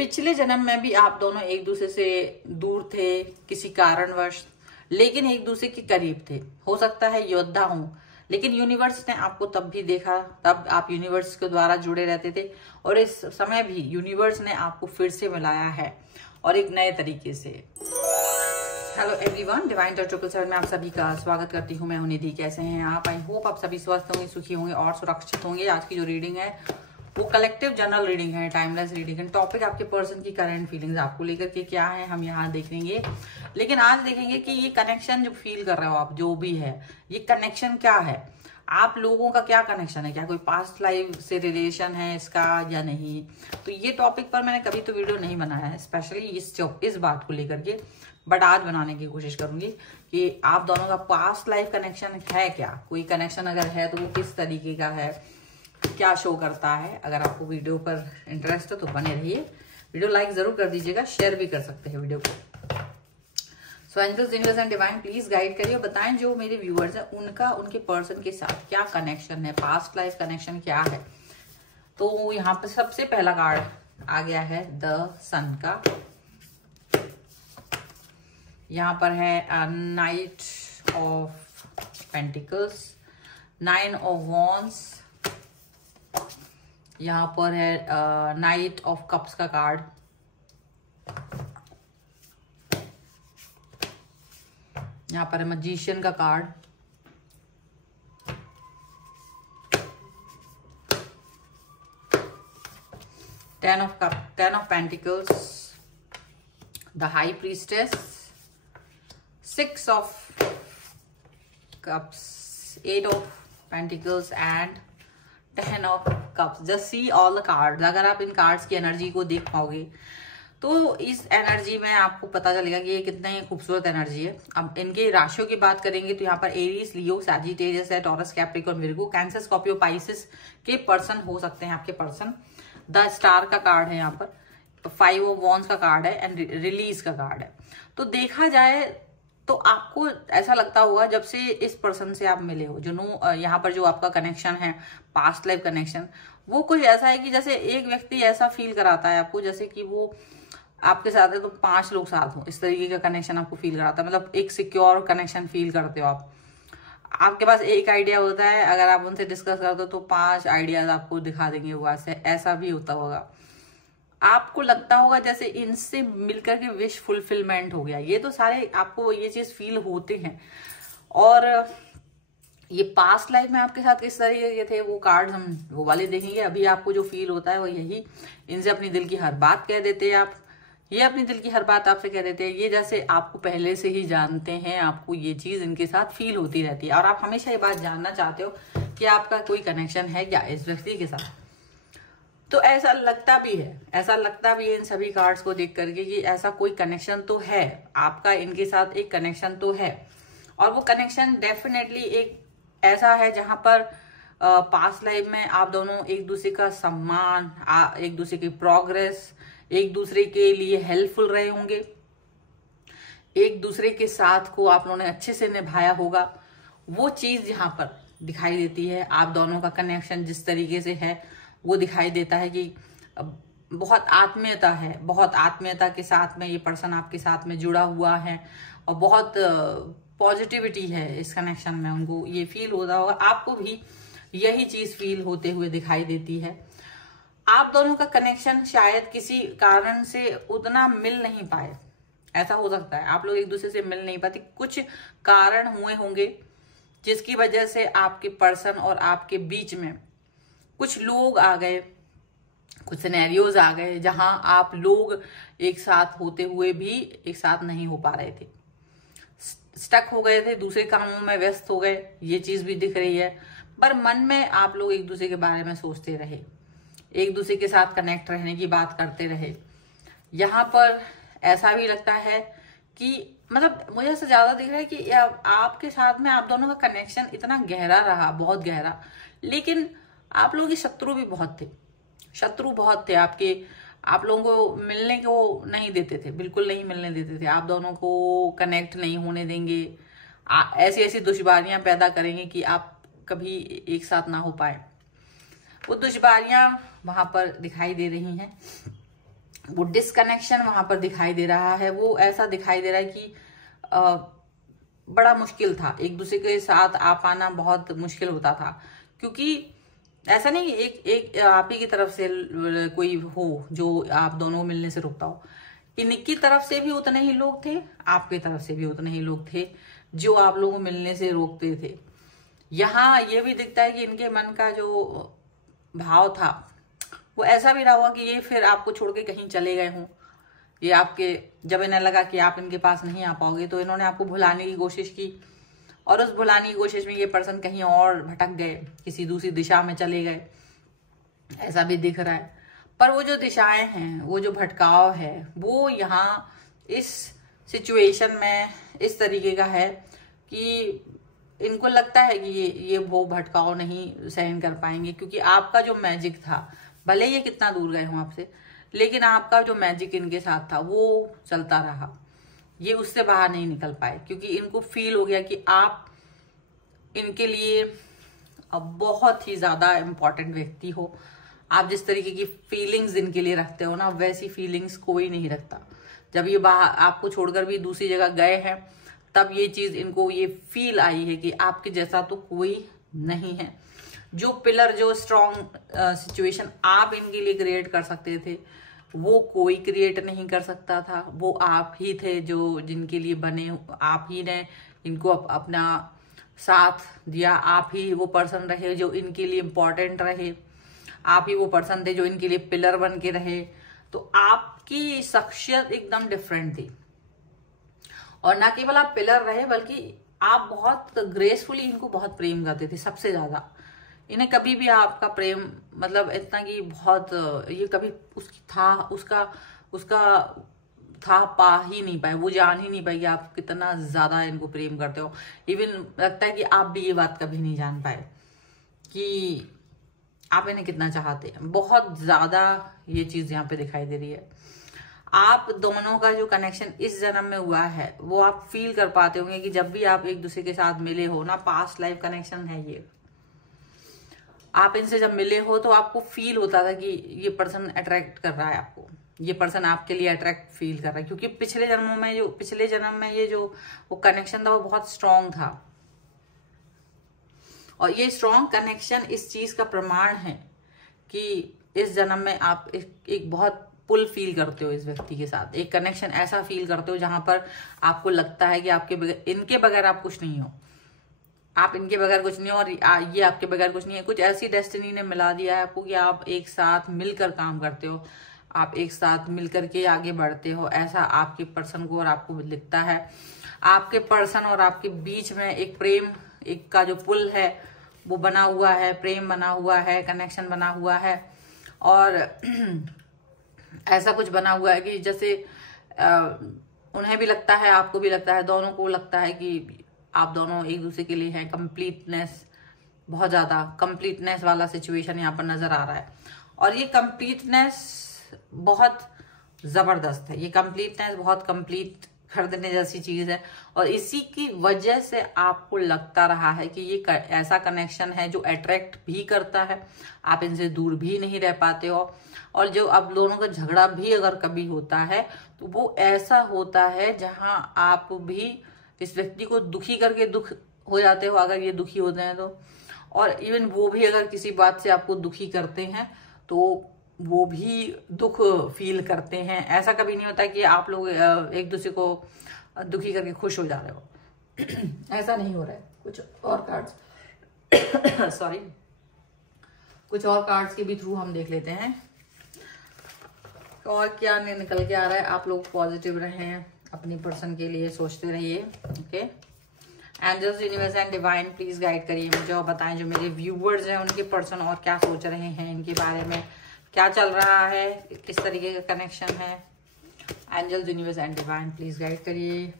पिछले जन्म में भी आप दोनों एक दूसरे से दूर थे किसी कारणवश, लेकिन एक दूसरे के करीब थे। हो सकता है योद्धा हूं, लेकिन यूनिवर्स ने आपको तब भी देखा, तब आप यूनिवर्स के द्वारा जुड़े रहते थे और इस समय भी यूनिवर्स ने आपको फिर से मिलाया है और एक नए तरीके से। हेलो एवरीवन, डिवाइन टच 777 में आप सभी का स्वागत करती हूँ। मैं हूं निधि। कैसे हैं आप? आई होप आप सभी स्वस्थ होंगे, सुखी होंगे और सुरक्षित होंगे। आज की जो रीडिंग है वो कलेक्टिव जनरल रीडिंग है, टाइमलेस रीडिंग है। टॉपिक आपके पर्सन की करंट फीलिंग्स आपको लेकर के क्या है हम यहाँ देखेंगे। लेकिन आज देखेंगे कि ये कनेक्शन जो फील कर रहे हो आप, जो भी है ये कनेक्शन क्या है, आप लोगों का क्या कनेक्शन है, क्या कोई पास्ट लाइफ से रिलेशन है इसका या नहीं। तो ये टॉपिक पर मैंने कभी तो वीडियो नहीं बनाया है स्पेशली इस बात को लेकर के, बट आज बनाने की कोशिश करूंगी कि आप दोनों का पास्ट लाइफ कनेक्शन है क्या, कोई कनेक्शन अगर है तो वो किस तरीके का है, क्या शो करता है। अगर आपको वीडियो पर इंटरेस्ट है तो बने रहिए। वीडियो लाइक जरूर कर दीजिएगा, शेयर भी कर सकते हैं वीडियो को। So angels, angels and divine please guide करिए, बताएं जो मेरे व्यूअर्स हैं उनका उनके पर्सन के साथ क्या कनेक्शन है, पास्ट लाइफ कनेक्शन क्या है। तो यहाँ पर सबसे पहला कार्ड आ गया है द सन का। यहाँ पर है night of pentacles, 9 of wands. यहाँ पर है नाइट ऑफ कप्स का कार्ड। यहाँ पर है मैजिशियन का card. Ten of pentacles, the high priestess, 6 of cups, 8 of pentacles and 10 of cups. Just see all the cards. अगर आप इन कार्ड्स की एनर्जी को देख पाओगे तो इस एनर्जी में आपको पता चलेगा कि ये कितनी खूबसूरत एनर्जी है। अब इनके राशियों की बात करेंगे तो यहाँ पर एरीज, लियो, सैजिटेरियस है, taurus, Capricorn, Virgo, cancer, Scorpio, Pisces के पर्सन हो सकते हैं आपके पर्सन। द स्टार का कार्ड है यहाँ पर, 5 ऑफ वॉन्ड्स का कार्ड है एंड रिलीज का कार्ड है। तो देखा जाए तो आपको ऐसा लगता होगा जब से इस पर्सन से आप मिले हो, जो यहाँ पर जो आपका कनेक्शन है, पास्ट लाइफ कनेक्शन, वो कुछ ऐसा है कि जैसे एक व्यक्ति ऐसा फील कराता है आपको जैसे कि वो आपके साथ है तो 5 लोग साथ हो, इस तरीके का कनेक्शन आपको फील कराता है। मतलब एक सिक्योर कनेक्शन फील करते हो आप। आपके पास एक आइडिया होता है, अगर आप उनसे डिस्कस करते हो तो 5 आइडियाज आपको दिखा देंगे वो। ऐसा भी होता होगा, आपको लगता होगा जैसे इनसे मिलकर के विश फुलफिलमेंट हो गया। ये तो सारे आपको ये चीज फील होते हैं। और ये पास्ट लाइफ में आपके साथ किस तरीके के थे वो कार्ड हम वो वाले देखेंगे। अभी आपको जो फील होता है वो यही, इनसे अपनी दिल की हर बात कह देते हैं आप, ये अपनी दिल की हर बात आपसे कह देते हैं। ये जैसे आपको पहले से ही जानते हैं, आपको ये चीज इनके साथ फील होती रहती है और आप हमेशा ये बात जानना चाहते हो कि आपका कोई कनेक्शन है क्या इस व्यक्ति के साथ। तो ऐसा लगता भी है इन सभी कार्ड्स को देख करके कि ऐसा कोई कनेक्शन तो है आपका, इनके साथ एक कनेक्शन तो है। और वो कनेक्शन डेफिनेटली एक ऐसा है जहां पर पास्ट लाइफ में आप दोनों एक दूसरे का सम्मान, एक दूसरे की प्रोग्रेस, एक दूसरे के लिए हेल्पफुल रहे होंगे, एक दूसरे के साथ को आप लोगों ने अच्छे से निभाया होगा। वो चीज यहाँ पर दिखाई देती है। आप दोनों का कनेक्शन जिस तरीके से है वो दिखाई देता है कि बहुत आत्मीयता है, बहुत आत्मीयता के साथ में ये पर्सन आपके साथ में जुड़ा हुआ है और बहुत पॉजिटिविटी है इस कनेक्शन में। उनको ये फील होता होगा, आपको भी यही चीज फील होते हुए दिखाई देती है। आप दोनों का कनेक्शन शायद किसी कारण से उतना मिल नहीं पाए, ऐसा हो सकता है आप लोग एक दूसरे से मिल नहीं पाते, कुछ कारण हुए होंगे जिसकी वजह से आपके पर्सन और आपके बीच में कुछ लोग आ गए, कुछ सिनेरियोज आ गए जहां आप लोग एक साथ होते हुए भी एक साथ नहीं हो पा रहे थे, स्टक हो गए थे, दूसरे कामों में व्यस्त हो गए। ये चीज भी दिख रही है। पर मन में आप लोग एक दूसरे के बारे में सोचते रहे, एक दूसरे के साथ कनेक्ट रहने की बात करते रहे। यहाँ पर ऐसा भी लगता है कि मतलब मुझे ऐसा ज्यादा दिख रहा है कि आपके साथ में आप दोनों का कनेक्शन इतना गहरा रहा, बहुत गहरा। लेकिन आप लोगों के शत्रु भी बहुत थे आपके, आप लोगों को मिलने को नहीं देते थे, बिल्कुल नहीं मिलने देते थे, आप दोनों को कनेक्ट नहीं होने देंगे, ऐसी ऐसी दुश्वारियां पैदा करेंगे कि आप कभी एक साथ ना हो पाए। वो दुश्वारियां वहां पर दिखाई दे रही हैं। वो डिसकनेक्शन वहां पर दिखाई दे रहा है। वो ऐसा दिखाई दे रहा है कि बड़ा मुश्किल था, एक दूसरे के साथ आ पाना बहुत मुश्किल होता था। क्योंकि ऐसा नहीं एक आप ही की तरफ से कोई हो जो आप दोनों मिलने से रुकता हो, इनकी तरफ से भी उतने ही लोग थे, आपकी तरफ से भी उतने ही लोग थे जो आप लोगों को मिलने से रोकते थे। यहाँ ये भी दिखता है कि इनके मन का जो भाव था वो ऐसा भी रहा होगा कि ये फिर आपको छोड़ के कहीं चले गए हों। ये आपके, जब इन्हें लगा कि आप इनके पास नहीं आ पाओगे तो इन्होंने आपको भुलाने की कोशिश की, और उस भुलाने की कोशिश में ये पर्सन कहीं और भटक गए, किसी दूसरी दिशा में चले गए, ऐसा भी दिख रहा है। पर वो जो दिशाएं हैं, वो जो भटकाव है, वो यहाँ इस सिचुएशन में इस तरीके का है कि इनको लगता है कि ये वो भटकाव नहीं सहन कर पाएंगे। क्योंकि आपका जो मैजिक था, भले ये कितना दूर गए हों आपसे, लेकिन आपका जो मैजिक इनके साथ था वो चलता रहा। ये उससे बाहर नहीं निकल पाए क्योंकि इनको फील हो गया कि आप इनके लिए बहुत ही ज्यादा इम्पोर्टेंट व्यक्ति हो। आप जिस तरीके की फीलिंग्स इनके लिए रखते हो ना, वैसी फीलिंग्स कोई नहीं रखता। जब ये बाहर आपको छोड़कर भी दूसरी जगह गए हैं, तब ये चीज इनको ये फील आई है कि आपके जैसा तो कोई नहीं है। जो पिलर, जो स्ट्रॉन्ग सिचुएशन आप इनके लिए क्रिएट कर सकते थे, वो कोई क्रिएट नहीं कर सकता था। वो आप ही थे जो जिनके लिए बने। आप ही ने इनको अपना साथ दिया। आप ही वो पर्सन रहे जो इनके लिए इम्पोर्टेंट रहे। आप ही वो पर्सन थे जो इनके लिए पिलर बन के रहे। तो आपकी शख्सियत एकदम डिफरेंट थी, और ना केवल आप पिलर रहे बल्कि आप बहुत ग्रेसफुली इनको बहुत प्रेम करते थे। सबसे ज्यादा इन्हें कभी भी आपका प्रेम, मतलब इतना कि बहुत, ये कभी उसका था पा ही नहीं पाए, वो जान ही नहीं पाए कि आप कितना ज्यादा इनको प्रेम करते हो। इवन लगता है कि आप भी ये बात कभी नहीं जान पाए कि आप इन्हें कितना चाहते हैं। बहुत ज्यादा ये चीज यहाँ पे दिखाई दे रही है। आप दोनों का जो कनेक्शन इस जन्म में हुआ है वो आप फील कर पाते होंगे कि जब भी आप एक दूसरे के साथ मिले हो ना, पास्ट लाइफ कनेक्शन है ये। आप इनसे जब मिले हो तो आपको फील होता था कि ये पर्सन अट्रैक्ट कर रहा है आपको, ये पर्सन आपके लिए अट्रैक्ट फील कर रहा है। क्योंकि पिछले जन्म में ये जो वो कनेक्शन था वो बहुत स्ट्रांग था। और ये स्ट्रांग कनेक्शन इस चीज का प्रमाण है कि इस जन्म में आप एक बहुत पुल फील करते हो इस व्यक्ति के साथ। एक कनेक्शन ऐसा फील करते हो जहां पर आपको लगता है कि इनके बगैर आप कुछ नहीं हो, आप इनके बगैर कुछ नहीं हो, और ये आपके बगैर कुछ नहीं है। कुछ ऐसी डेस्टिनी ने मिला दिया है आपको कि आप एक साथ मिलकर काम करते हो, आप एक साथ मिलकर के आगे बढ़ते हो। ऐसा आपके पर्सन को और आपको दिखता है। आपके पर्सन और आपके बीच में एक प्रेम, एक का जो पुल है वो बना हुआ है, प्रेम बना हुआ है, कनेक्शन बना हुआ है। और ऐसा कुछ बना हुआ है कि जैसे उन्हें भी लगता है, आपको भी लगता है, दोनों को लगता है कि आप दोनों एक दूसरे के लिए हैं। कंप्लीटनेस, बहुत ज्यादा कंप्लीटनेस वाला सिचुएशन यहाँ पर नजर आ रहा है। और ये कंप्लीटनेस बहुत जबरदस्त है। ये कंप्लीटनेस बहुत कंप्लीट कर देने जैसी चीज है। और इसी की वजह से आपको लगता रहा है कि ये ऐसा कनेक्शन है जो अट्रैक्ट भी करता है, आप इनसे दूर भी नहीं रह पाते हो। और जो आप दोनों का झगड़ा भी अगर कभी होता है तो वो ऐसा होता है जहां आप भी इस व्यक्ति को दुखी करके दुख हो जाते हो, अगर ये दुखी होते हैं तो। और इवन वो भी अगर किसी बात से आपको दुखी करते हैं तो वो भी दुख फील करते हैं। ऐसा कभी नहीं होता कि आप लोग एक दूसरे को दुखी करके खुश हो जा रहे हो। ऐसा नहीं हो रहा है। कुछ और कार्ड्स सॉरी, कुछ और कार्ड्स के भी थ्रू हम देख लेते हैं और क्या निकल के आ रहा है। आप लोग पॉजिटिव रहें, अपनी पर्सन के लिए सोचते रहिए। Okay, angels, universe and divine please guide करिए मुझे और बताएं जो मेरे व्यूवर्स हैं उनके पर्सन और क्या सोच रहे हैं, इनके बारे में क्या चल रहा है, किस तरीके का कनेक्शन है। Angels, universe and divine please guide करिए।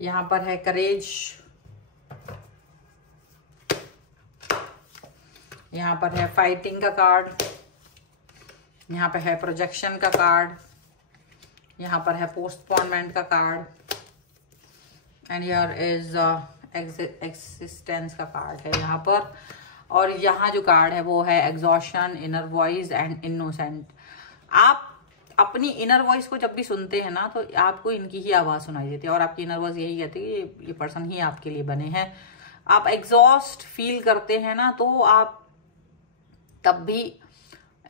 यहाँ पर है करेज, यहाँ पर है फाइटिंग का कार्ड, यहाँ पे है प्रोजेक्शन का कार्ड, यहाँ पर है पोस्टपोनमेंट का card, and here is existence का कार्ड है यहाँ पर। और यहाँ जो कार्ड है वो है exhaustion, inner voice and innocent. अपनी इनर वॉइस को जब भी सुनते हैं ना तो आपको इनकी ही आवाज सुनाई देती है और आपकी इनर वॉइस यही कहती है कि ये पर्सन ही आपके लिए बने हैं। आप एग्जॉस्ट फील करते हैं ना तो आप तब भी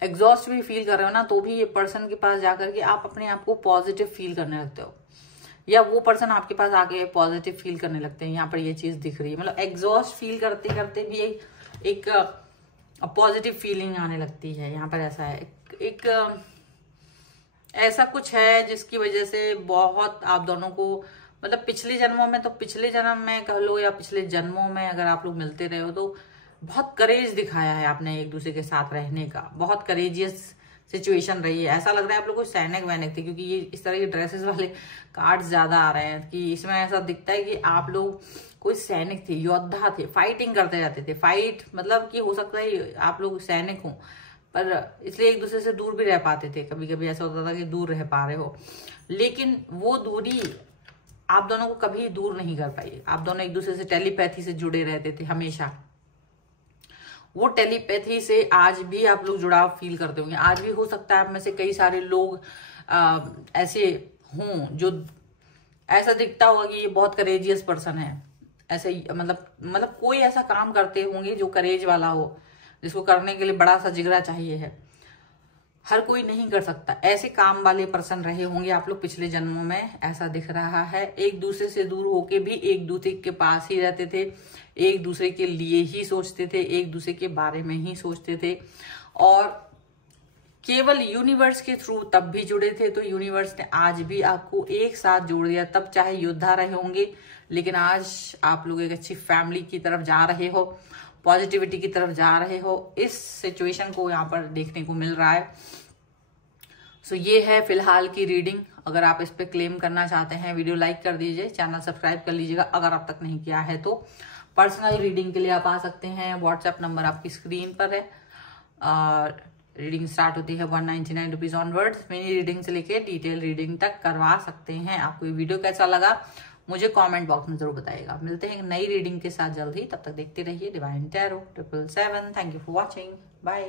एग्जॉस्ट भी फील कर रहे हो ना तो भी ये पर्सन के पास जाकर के आप अपने आप को पॉजिटिव फील करने लगते हो, या वो पर्सन आपके पास आके पॉजिटिव फील करने लगते हैं। यहाँ पर ये चीज दिख रही है, मतलब एग्जॉस्ट फील करते करते भी एक पॉजिटिव फीलिंग आने लगती है। यहाँ पर ऐसा है, एक ऐसा कुछ है जिसकी वजह से बहुत आप दोनों को, मतलब पिछले जन्मों में, तो पिछले जन्म में कह लो या पिछले जन्मों में अगर आप लोग मिलते रहे हो तो बहुत करेज दिखाया है आपने एक दूसरे के साथ रहने का, बहुत करेजियस सिचुएशन रही है। ऐसा लग रहा है आप लोग कोई सैनिक वैनिक थे, क्योंकि ये इस तरह के ड्रेसेस वाले कार्ड्स ज्यादा आ रहे हैं कि इसमें ऐसा दिखता है कि आप लोग कोई सैनिक थे, योद्धा थे, फाइटिंग करते रहते थे। फाइट मतलब कि हो सकता है आप लोग सैनिक हो, पर इसलिए एक दूसरे से दूर भी रह पाते थे। कभी कभी ऐसा होता था कि दूर रह पा रहे हो, लेकिन वो दूरी आप दोनों को कभी दूर नहीं कर पाई। आप दोनों एक दूसरे से टेलीपैथी से जुड़े रहते थे हमेशा। वो टेलीपैथी से आज भी आप लोग जुड़ाव फील करते होंगे। आज भी हो सकता है आप में से कई सारे लोग ऐसे हों जो ऐसा दिखता होगा कि ये बहुत करेजियस पर्सन है। ऐसे मतलब कोई ऐसा काम करते होंगे जो करेज वाला हो, जिसको करने के लिए बड़ा सा जिगरा चाहिए है। हर कोई नहीं कर सकता, ऐसे काम वाले पर्सन रहे होंगे आप लोग पिछले जन्मों में, ऐसा दिख रहा है। एक दूसरे से दूर होके भी एक दूसरे के पास ही रहते थे, एक दूसरे के लिए ही सोचते थे, एक दूसरे के बारे में ही सोचते थे, और केवल यूनिवर्स के थ्रू तब भी जुड़े थे। तो यूनिवर्स ने आज भी आपको एक साथ जोड़ दिया। तब चाहे योद्धा रहे होंगे, लेकिन आज आप लोग एक अच्छी फैमिली की तरफ जा रहे हो, पॉजिटिविटी की तरफ जा रहे हो। इस सिचुएशन को यहाँ पर देखने को मिल रहा है। सो ये है फिलहाल की रीडिंग। अगर आप इस पे क्लेम करना चाहते हैं, वीडियो लाइक कर दीजिए, चैनल सब्सक्राइब कर लीजिएगा अगर अब तक नहीं किया है तो। पर्सनल रीडिंग के लिए आप आ सकते हैं, व्हाट्सएप नंबर आपकी स्क्रीन पर है। रीडिंग स्टार्ट होती है 199 रुपीज ऑनवर्ड्स। मिनी रीडिंग से लेके डिटेल रीडिंग तक करवा सकते हैं। आपको ये वीडियो कैसा लगा मुझे कमेंट बॉक्स में जरूर बताइएगा। मिलते हैं नई रीडिंग के साथ जल्द ही, तब तक देखते रहिए divine tarot 777। Thank you for watching, bye.